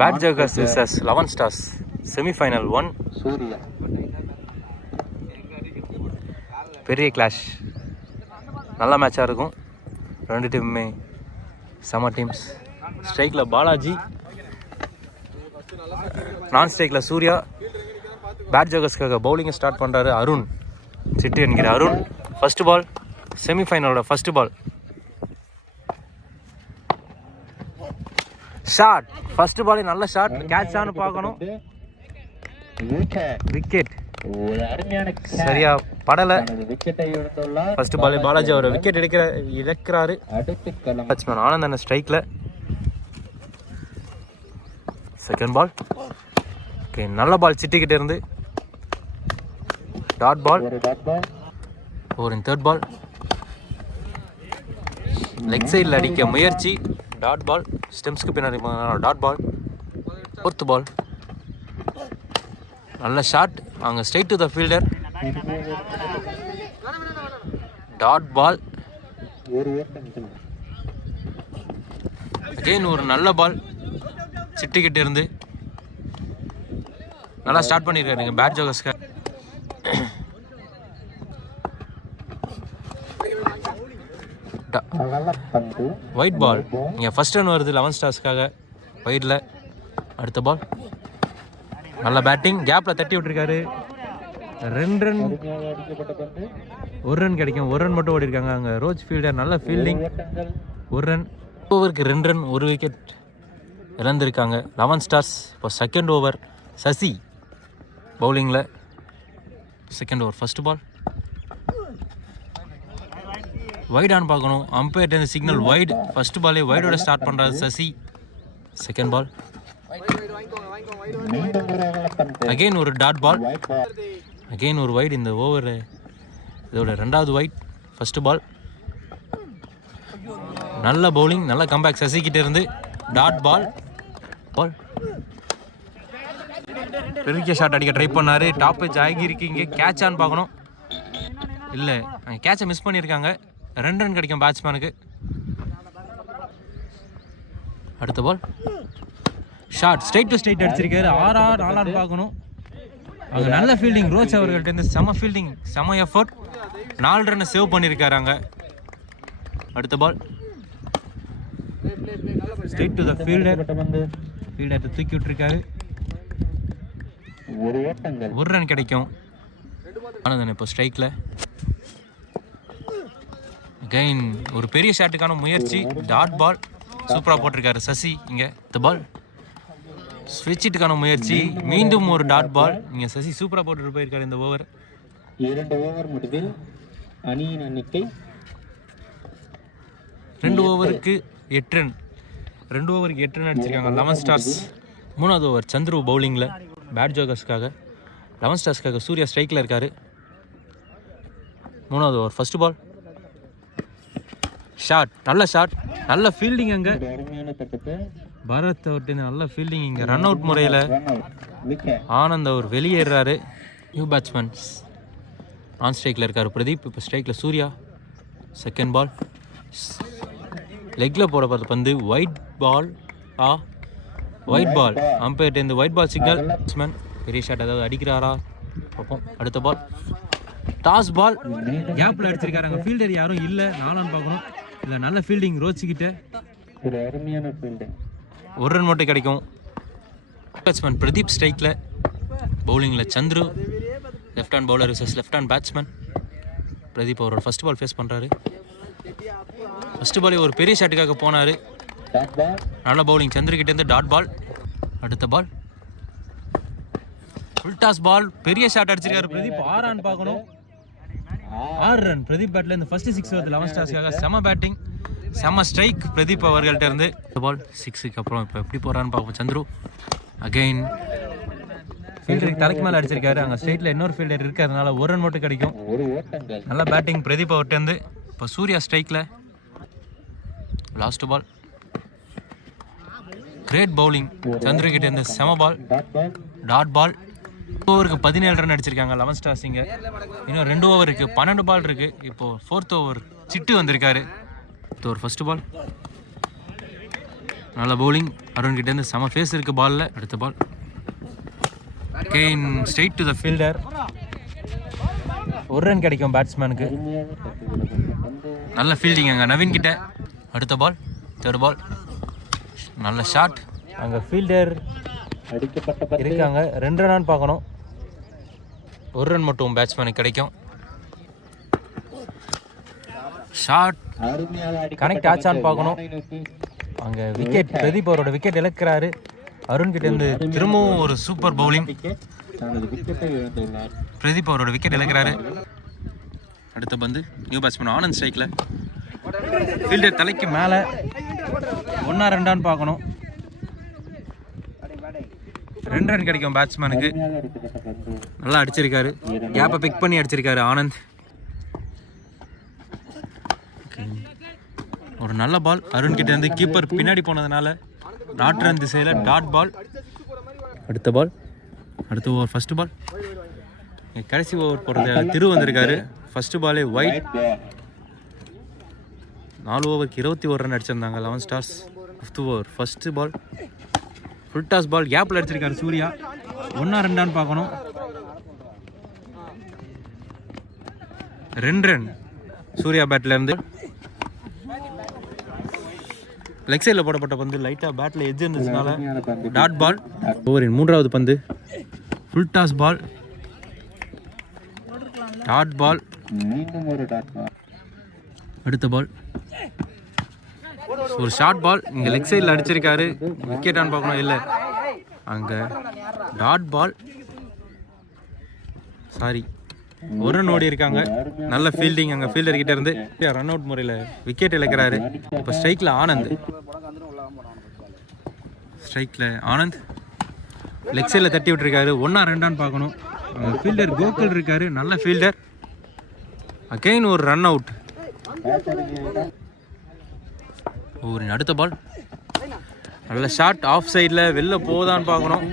Bad jokers versus 11 stars semifinal 1 Surya. பெரிய clash, நல்ல மேட்சாக இருக்கும். ரெண்டு டீமுமே செம டீம்ஸ். ஸ்ட்ரைக்கில் பாலாஜி, நான் ஸ்ட்ரைக்கில் சூர்யா. பேட் ஜோக்கர்ஸ்க்காக பவுலிங்கை ஸ்டார்ட் பண்ணுறாரு அருண், சிட்டு என்கிற அருண். ஃபர்ஸ்ட் பால், செமிஃபைனலோட ஃபர்ஸ்ட் பால். ஷாட், ஃபர்ஸ்ட் பாலே நல்ல ஷாட், கேட்ச் ஆனு பார்க்கணும். விக்கெட் சரியா படலை. ஃபர்ஸ்ட் பாலே பாலாஜி அவர் விக்கெட் இழக்கிறாரு. பேட்ஸ்மேன் ஆனந்த் ஸ்ட்ரைக்கில். செகண்ட் பால், ஓகே நல்ல பால் சிட்டிக்கிட்ட இருந்து. Dot ball. Over third ball, leg சைடில் அடிக்க முயற்சி. டாட் பால், ஸ்டெம்ஸ்க்கு பின்னாடி டாட் பால். ஃபோர்த் பால், நல்ல ஷாட், அங்கே straight to the fielder. Dot ball. Again ஒரு நல்ல பால் சிட்டிக்கிட்ட இருந்து. நல்லா ஸ்டார்ட் பண்ணியிருக்காரு பேட் ஜோக்கர்ஸ்க்கு. ஒயிட் பால், இங்கே ஃபர்ஸ்ட் ரன் வருது 11 ஸ்டார்ஸ்க்காக ஒயிட்டில். அடுத்த பால், நல்ல பேட்டிங், கேப்பில் தட்டி விட்டுருக்காரு. 2 ரன், 1 ரன் கிடைக்கும். 1 ரன் மட்டும் ஓடி இருக்காங்க அங்கே ரோச் ஃபீல்டர். நல்ல ஃபீல்டிங், 1 ரன். ஓவருக்கு 2 ரன், 1 விக்கெட் இழந்திருக்காங்க 11 ஸ்டார்ஸ். இப்போ செகண்ட் ஓவர், சசி பவுலிங்கில். செகண்ட் ஓவர் ஃபர்ஸ்ட் பால், வைடான்னு பார்க்கணும். அம்பையர்ட்ட சிக்னல் வைடு. ஃபர்ஸ்ட் பாலே வைடோட ஸ்டார்ட் பண்ணுறாரு சசி. செகண்ட் பால், அகெயின் ஒரு டாட் பால், அகெயின் ஒரு வைட். இந்த ஓவர் இதோட 2வது வைட். ஃபர்ஸ்ட் பால், நல்ல பவுலிங், நல்ல கம்பேக் சசிக்கிட்ட இருந்து. டாட் பால். பால் பெரிய ஷாட் அடிக்க ட்ரை பண்ணாரு. Top age ஆகியிருக்கீங்க. கேட்சான்னு பார்க்கணும். இல்லை, கேட்சை மிஸ் பண்ணியிருக்காங்க. 2 ரன் கிடைக்கும் பேட்ஸ்மேனுக்கு. அடுத்த பால், ஷாட் ஸ்ட்ரைட் டு ஸ்ட்ரைட் அடிச்சிருக்காரு. 6 பார்க்கணும். அங்கே நல்ல ஃபீல்டிங் ரோச் அவர்கள்ட்ட இருந்து. செம ஃபீல்டிங், செம எஃபர்ட். 4 ரன் சேவ் பண்ணியிருக்காரு அங்கே. அடுத்த ball, straight to the fielder. Fielder தூக்கி விட்டுருக்காரு. 1 ரன் கிடைக்கும். ஆனந்தன் இப்போ ஸ்ட்ரைக்கில். அகைன் ஒரு பெரிய ஷாட்டுக்கான முயற்சி. டாட் பால், சூப்பராக போட்டிருக்காரு சசி. இங்கே இந்த பால் ஸ்விட்சிட்டுக்கான முயற்சி. மீண்டும் ஒரு டாட் பால். இங்கே சசி சூப்பராக போட்டுட்டு போயிருக்காரு இந்த ஓவர். 2 ஓவர் முடிவில் அணியின் எண்ணிக்கை 2 ஓவருக்கு 8 ரன். 2 ஓவருக்கு 8 ரன் அடிச்சிருக்காங்க 11 ஸ்டார்ஸ். 3வது ஓவர் சந்துரு பவுலிங்கில் பேட் ஜோக்கர்ஸ்க்காக. 11 ஸ்டார்ஸ்க்காக சூர்யா ஸ்ட்ரைக்கில் இருக்காரு. 3வது ஓவர் ஃபர்ஸ்ட் பால், ஷாட், நல்ல ஷாட், நல்ல ஃபீல்டிங். அங்கே பாரத் அவர்கிட்ட நல்ல ஃபீல்டிங். இங்கே ரன் அவுட் முறையில் ஆனந்த் அவர் வெளியேறாரு. நியூ பேட்ஸ்மேன் நான் ஸ்ட்ரைக்கில் இருக்கார் பிரதீப். இப்போ ஸ்ட்ரைக்கில் சூர்யா. செகண்ட் பால், லெக்கில் போட பார்த்த பந்து. White ball. White ball. அம்பையர்ட்ட இந்த ஒயிட் பால் சிக்னல். பேட்ஸ்மேன் பெரிய ஷாட் ஏதாவது அடிக்கிறாரா பார்ப்போம். அடுத்த பால், டாஸ் பால், கேப்பில் அடிச்சிருக்காரு. அங்கே ஃபீல்டர் யாரும் இல்லை. 4 பார்க்கணும். இல்லை, நல்ல ஃபீல்டிங் ரோச்சிக்கிட்ட. ஒரு அருமையான ஃபீல்டிங். 1 ரன் மட்டும் கிடைக்கும். பேட்ஸ்மேன் பிரதீப் ஸ்ட்ரைக்கில். பவுலிங்கில் Chandru. Left hand bowler versus left hand batsman. Pradeep அவரோட ஃபர்ஸ்ட் பால் ஃபேஸ் பண்ணுறாரு. ஃபர்ஸ்ட் பாலே ஒரு பெரிய ஷாட்டுக்காக போனார். நல்ல பவுலிங் சந்துருக்கிட்டேருந்து. Dot ball. அடுத்த பால், ஃபுல் டாஸ் பால், பெரிய ஷாட் அடிச்சிருக்காரு பிரதீப். 6 ரன் பார்க்கணும். 6 ரன் பிரதீப் பேட்டில். இந்த ஃபர்ஸ்ட் 6 வருது 11 ஸ்டார்ஸ்க்காக. செம பேட்டிங், செம ஸ்ட்ரைக் பிரதீப் அவர்கள்ட்ட இருந்து. பால் 6க்கு அப்புறம் இப்போ எப்படி போகிறான்னு பார்ப்போம். சந்துரு அகைன் ஃபீல்டருக்கு தலைக்கு மேலே அடிச்சிருக்காரு. அங்கே ஸ்ட்ரைட்டில் இன்னொரு ஃபீல்டர் இருக்கிறதுனால 1 ரன் மட்டும் கிடைக்கும். நல்ல பேட்டிங் பிரதீப் அவர்கிட்ட இருந்து. இப்போ சூர்யா ஸ்ட்ரைக்கில். லாஸ்ட் பால், கிரேட் பவுலிங் சந்துருக்கிட்ட இருந்து. செம பால், டாட் பால். ஓவருக்கு 17 ரன் அடிச்சிருக்காங்க 11 ஸ்டார்ஸ். இங்கே இன்னும் 2 ஓவருக்கு 12 பால் இருக்கு. இப்போ 4th ஓவர் சிட்டு வந்திருக்காரு. ஓவர் ஃபர்ஸ்ட் பால், நல்ல பவுலிங் அருண் கிட்டேருந்து செம ஃபேஸ் இருக்குது பாலில். அடுத்த ball again straight to the fielder. ஒரு ரன் கிடைக்கும் பேட்ஸ்மேனுக்கு. நல்ல ஃபீல்டிங் அங்கே நவீன் கிட்ட. அடுத்த பால் தேர்ட் பால் நல்ல ஷாட். அங்கே ஃபீல்டர் இருக்காங்க. 2 ரன் பார்க்கணும். 1 ரன் மட்டும் பேட்ஸ்மேனுக்கு கிடைக்கும். ஷாட் கனெக்ட் ஆச்சான்னு பார்க்கணும். அங்கே விக்கெட் பிரதீப் அவரோட விக்கெட் இழக்கிறாரு. அருண் கிட்ட இருந்து திரும்பவும் ஒரு சூப்பர் பவுலிங். பிரதீப் அவரோட விக்கெட் இழக்கிறாரு. அடுத்த பந்து நியூ பேட்ஸ்மேன் ஆனந்த் ஸ்ட்ரைக்கில். ஃபீல்டர் தலைக்கு மேலே 1 2 பார்க்கணும். 2 ரன் கிடைக்கும் பேட்ஸ்மேனுக்கு. நல்லா அடிச்சிருக்காரு. கேப்பை பிக் பண்ணி அடிச்சிருக்காரு ஆனந்த். ஒரு நல்ல பால் அருண் கிட்ட இருந்து. கீப்பர் பின்னாடி போனதுனால நாட் ரன் திசையில் டாட் பால். அடுத்த பால் அடுத்த ஓவர் ஃபர்ஸ்ட் பால். கடைசி ஓவர் போடுறது திரு வந்திருக்காரு. ஃபர்ஸ்ட் பாலே ஒயிட். 4 ஓவருக்கு 21 ரன் அடிச்சிருந்தாங்க 11 stars. 5th over first ball full toss ball. கேப்பில் அடிச்சிருக்காரு சூர்யா. 1 2 பார்க்கணும். 2 ரன் சூர்யா பேட்டில் இருந்து. லெக் சைடில் போடப்பட்ட பந்து லைட்டாக பேட்டில் எட்ஜ் இருந்துச்சுனால டாட் பால். ஓவரின் 3வது பந்து full toss ball dot ball. அடுத்த பால் ஒரு ஷார்ட் பால். இங்கே லெக் சைடில் அடிச்சிருக்காரு. விக்கெட்டான்னு பார்க்கணும். இல்லை அங்கே டாட் பால். சாரி 1 ரன் ஓடி இருக்காங்க. நல்ல ஃபீல்டிங் அங்கே ஃபீல்டர் கிட்ட இருந்து. ரன் அவுட் முறையில் விக்கெட் இழக்கிறாரு. இப்போ ஸ்ட்ரைக்கில் ஆனந்த். ஸ்ட்ரைக்கில் ஆனந்த் லெக் சைடில் தட்டி விட்டுருக்காரு. 1 2 பார்க்கணும். ஃபீல்டர் கோகுல் இருக்காரு. நல்ல ஃபீல்டர். அகெயின் ஒரு ரன் அவுட். ஓவரின் அடுத்த பால் நல்ல ஷாட். ஆஃப் சைடில் வெளில போதான்னு பார்க்கணும்.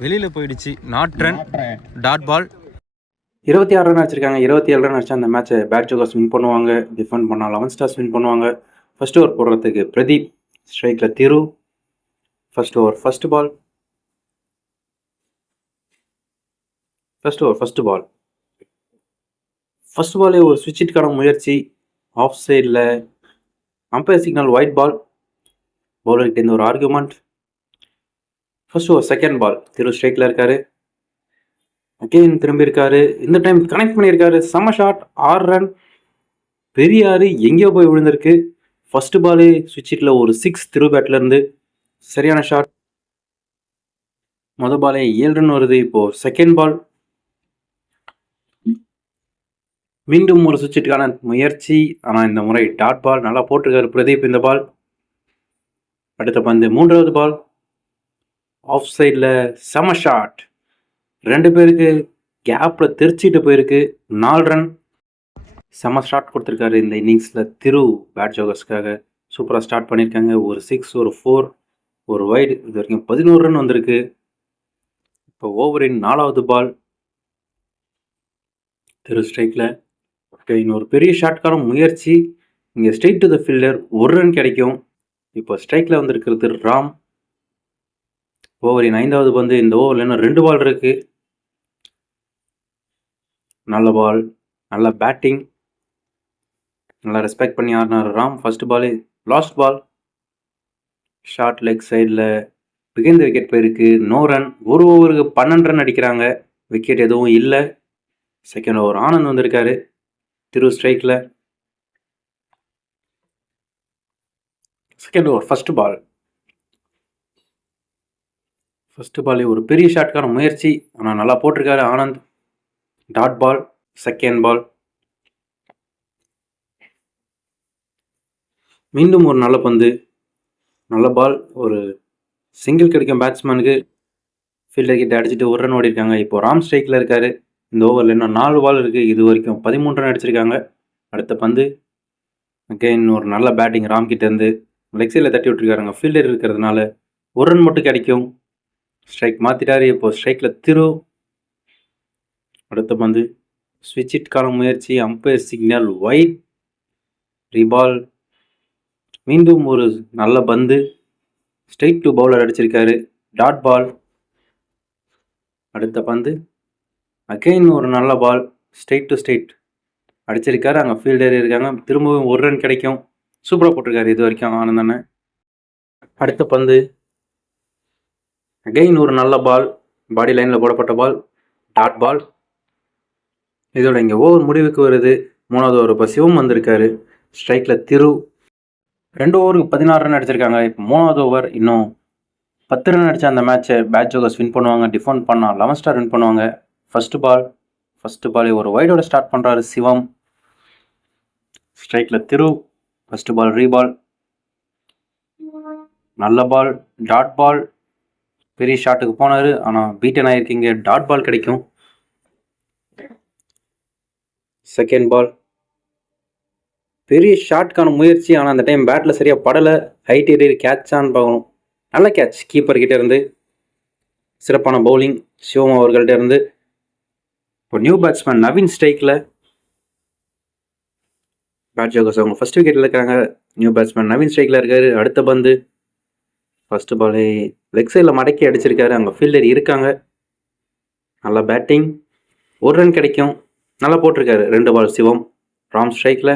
வெளியில் போயிடுச்சு. Not run dot ball. 26 run அடிச்சிருக்காங்க. 27 ரன் அடிச்சா அந்த மேட்சை பேட் ஜோக்கர்ஸ் வின் பண்ணுவாங்க. டிஃபெண்ட் பண்ணால் 11 ஸ்டார்ஸ் வின் பண்ணுவாங்க. ஃபர்ஸ்ட் ஓவர் போடுறதுக்கு பிரதீப். ஸ்ட்ரைக்கில் Thiru. First over first ball first பாலே ஒரு ஸ்விட்ச் ஹிட்கான முயற்சி. ஆஃப் சைடில் அம்பையர் சிக்னல் ஒயிட் பால். பவுலர்கிட்டேருந்து ஒரு argument. First over second ball. Thiru ஸ்ட்ரைக்கில் இருக்காரு. அகெயின் திரும்பி இருக்காரு. இந்த டைம் கனெக்ட் பண்ணியிருக்காரு. செம ஷாட். 6 ரன். பெரிய ஆறு எங்கேயோ போய் விழுந்திருக்கு. ஃபர்ஸ்ட் பாலே ஸ்விட்ச் ஹிட்டில் ஒரு 6 திரு பேட்லேருந்து. சரியான ஷாட். மொதல் பாலே 7 ரன் வருது. இப்போது செகண்ட் பால் மீண்டும் ஒரு ஸ்விட்ச் ஹிட்கான முயற்சி. ஆனால் இந்த முறை டாட் பால். நல்லா போட்டிருக்காரு பிரதீப் இந்த பால். அடுத்த பந்து 3வது பால். ஆஃப் சைடில் செம ஷாட். 2 பேருக்கு கேப்பில் தெரிச்சிட்டு போயிருக்கு. 4 ரன். செம ஷாட் கொடுத்துருக்காரு இந்த இன்னிங்ஸில் திரு பேட் ஜோக்கர்ஸ்க்காக. சூப்பராக ஸ்டார்ட் பண்ணியிருக்காங்க. ஒரு 6 ஒரு 4 ஒரு வைடு. இது வரைக்கும் 11 ரன் வந்திருக்கு. இப்போ ஓவரின் 4வது பால். திரு ஸ்ட்ரைக்கில். இன்னொரு பெரிய ஷாட்கான முயற்சி. இங்கே straight to the fielder. 1 run கிடைக்கும். இப்போ ஸ்ட்ரைக்கில் வந்திருக்கிறது ராம். ஓவரின் 5வது பந்து. இந்த ஓவரில் இன்னும் 2 பால் இருக்கு. நல்ல பால். நல்ல பேட்டிங். நல்லா ரெஸ்பெக்ட் பண்ணி ஆடினார் ராம். ஃபர்ஸ்ட் பாலே லாஸ்ட் பால். ஷார்ட் லெக் சைடில் பிகிந்த விக்கெட் போயிருக்கு. No run. ஒரு ஓவருக்கு 12 ரன் அடிக்கிறாங்க. விக்கெட் எதுவும் இல்லை. செகண்ட் ஓவர் ஆனந்த் வந்திருக்காரு. திரு ஸ்ட்ரைக்கில். Second over first ball. First பாலே ஒரு பெரிய ஷாட்கான முயற்சி. ஆனால் நல்லா போட்டிருக்காரு Anand. Dot ball. Second ball. மீண்டும் ஒரு நல்ல பந்து. நல்ல பால். ஒரு சிங்கிள் கிடைக்கும் பேட்ஸ்மேனுக்கு. ஃபீல்டர் கிட்ட அடிச்சுட்டு 1 ரன் ஓடி இருக்காங்க. இப்போ ராம் ஸ்ட்ரைக்கில் இருக்காரு. இந்த ஓவரில் இன்னும் 4 பால் இருக்குது. இது வரைக்கும் 13 ரன் அடிச்சிருக்காங்க. அடுத்த பந்து அகெயின் ஒரு நல்ல பேட்டிங் ராம் கிட்டேருந்து. லெக் சைடில் தட்டி விட்டுருக்காருங்க. ஃபீல்டர் இருக்கிறதுனால 1 ரன் மட்டும் கிடைக்கும். ஸ்ட்ரைக் மாற்றிட்டாரு. இப்போ ஸ்ட்ரைக்கில் திரு. அடுத்த பந்து ஸ்விட்ச் இட்கான முயற்சி, அம்பையர் சிக்னல் வைட், ரீபால். மீண்டும் ஒரு நல்ல பந்து, ஸ்ட்ரைட் டு பவுலர் அடிச்சிருக்காரு, டாட் பால். அடுத்த பந்து அகைன் ஒரு நல்ல பால், ஸ்ட்ரைட் டு ஸ்ட்ரைட் அடிச்சிருக்காரு. அங்கே ஃபீல்டர் இருக்காங்க, திரும்பவும் ஒரு ரன் கிடைக்கும். சூப்பராக போட்டிருக்காரு இது வரைக்கும் ஆனந்தானே. அடுத்த பந்து அகைன் ஒரு நல்ல பால், பாடி லைனில் போடப்பட்ட பால், டாட் பால். இதோட இங்கே ஓவர் முடிவுக்கு வருது. 3வது ஓவர் இப்போ சிவம் வந்திருக்காரு, ஸ்ட்ரைக்கில் திரு. 2 ஓவருக்கு 16 ரன் அடிச்சிருக்காங்க. இப்போ 3வது ஓவர் இன்னும் 10 ரன் அடித்தா அந்த மேட்சை பேட் ஜோக்கர்ஸ் வின் பண்ணுவாங்க. டிஃபெண்ட் பண்ணால் 11 ஸ்டார் வின் பண்ணுவாங்க. ஃபஸ்ட்டு பால் ஒரு வைடோட ஸ்டார்ட் பண்ணுறாரு சிவம், ஸ்ட்ரைக்கில் திரு. ஃபஸ்ட்டு பால் ரீபால், நல்ல பால், டாட் பால். பெரிய ஷாட்டுக்கு போனார், ஆனால் பீட்டன் ஆகிருக்கீங்க, டாட் பால் கிடைக்கும். செகண்ட் பால் பெரிய ஷாட்கான முயற்சி, ஆனால் அந்த டைம் பேட்டில் சரியாக படலை. ஹைட் ஏறி கேட்சான்னு பார்க்கணும். நல்ல கேட்ச் கீப்பர்கிட்ட இருந்து. சிறப்பான பவுலிங் சிவம் அவர்கள்ட்ட இருந்து. இப்போ நியூ பேட்ஸ்மேன் நவீன் ஸ்ட்ரைக்கில். பேட் ஜோக்கர்ஸ் அவங்க ஃபர்ஸ்ட் விக்கெட்டில் இருக்காங்க. நியூ பேட்ஸ்மேன் நவீன் ஸ்ட்ரைக்கில் இருக்காரு. அடுத்த பந்து ஃபர்ஸ்ட் பாலே லெக் சைடில் மடக்கி அடிச்சிருக்காரு. அங்கே ஃபீல்டர் இருக்காங்க. நல்லா பேட்டிங், ஒரு ரன் கிடைக்கும். நல்லா போட்டிருக்காரு. 2 பால் சிவம், ராம் ஸ்ட்ரைக்கில்.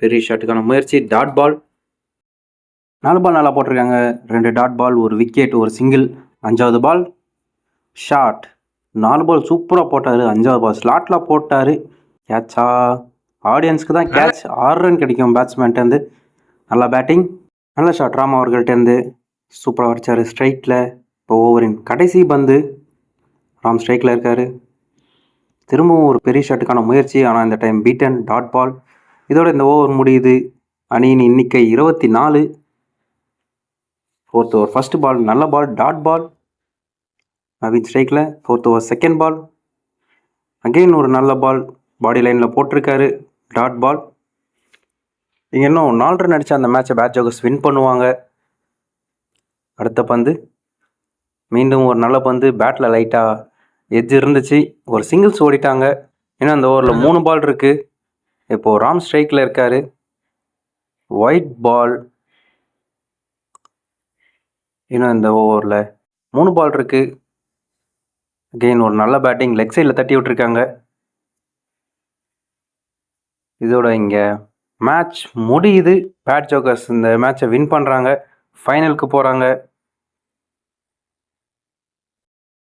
பெரிய ஷாட்டுக்கான முயற்சி, டாட் பால். 4 பால் நல்லா போட்டிருக்காங்க. 2 டாட் பால், ஒரு விக்கெட், ஒரு சிங்கிள். 5வது பால் ஷாட், 4 பால் சூப்பராக போட்டார். 5வது பால் ஸ்லாட்டில் போட்டார். கேட்சா? ஆடியன்ஸ்க்கு தான் கேட்ச். 6 ரன் கிடைக்கும் பேட்ஸ்மேன்ட்டேருந்து. நல்லா பேட்டிங், நல்ல ஷாட் ராம் அவர்கள்ட்டேருந்து. சூப்பராக அடித்தார் ஸ்ட்ரைக்கில். இப்போ ஓவரின் கடைசி பந்து, ராம் ஸ்ட்ரைக்கில் இருக்கார். திரும்பவும் ஒரு பெரிய ஷாட்டுக்கான முயற்சி, ஆனால் இந்த டைம் பீட்டன், டாட் பால். இதோட இந்த ஓவர் முடியுது. அணியின் எண்ணிக்கை 24. 4th ஓவர் ஃபர்ஸ்ட் பால் நல்ல பால், டாட் பால், நவீன் ஸ்ட்ரைக்கில். 4th over second ball again ஒரு நல்ல பால், பாடி லைனில் போட்டிருக்காரு, டாட் பால். இங்கே இன்னும் 4 ரன் அடித்தா அந்த மேட்சை பேட் ஜோக்கர்ஸ் வின் பண்ணுவாங்க. அடுத்த பந்து மீண்டும் ஒரு நல்ல பந்து, பேட்டில் லைட்டாக எட்ஜ் இருந்துச்சு, ஒரு சிங்கிள்ஸ் ஓடிட்டாங்க. ஏன்னா அந்த ஓவரில் 3 பால் இருக்குது. இப்போது ராம் ஸ்ட்ரைக்கில் இருக்கார். White ball. இன்னும் இந்த ஓவரில் 3 பால் இருக்குது. அகெயின் ஒரு நல்ல பேட்டிங், லெக் சைடில் தட்டி விட்டுருக்காங்க. இதோட இங்கே மேட்ச் முடியுது. பேட் ஜோக்கர்ஸ் இந்த மேட்சை வின் பண்ணுறாங்க, ஃபைனலுக்கு போகிறாங்க.